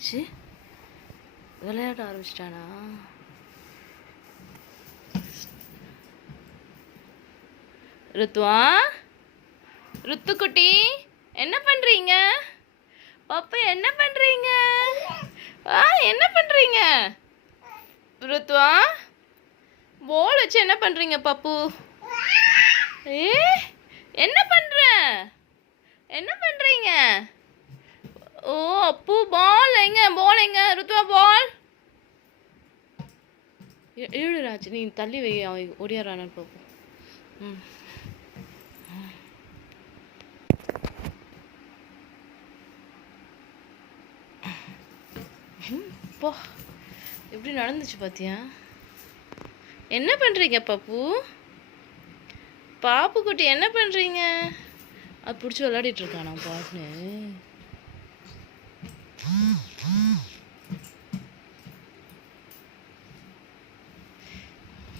என்னாச்சு? விளையாட ஆரம்பிச்சிட்டானா? ருத்வா, ருத்துக்குட்டி என்ன பண்றீங்க? பாப்பா என்ன பண்றீங்க? என்ன பண்றீங்க? ருத்வா, போல் வச்சு என்ன பண்றீங்க பாப்பு? என்ன பண்ற? என்ன பண்றீங்க? ஓ அப்பு, பால் எங்க? பால் எங்க? ருத்வா பால் ஏழு ராஜ், நீ தள்ளி வை, அவன் ஓடியாரானு பார்ப்போம். ம் போ, எப்படி நடந்துச்சு பார்த்தியா? என்ன பண்ணுறீங்க பாப்பு? பாப்பு குட்டி என்ன பண்ணுறீங்க? அது பிடிச்சி விளையாடிட்டு இருக்கானா பாட்டுன்னு?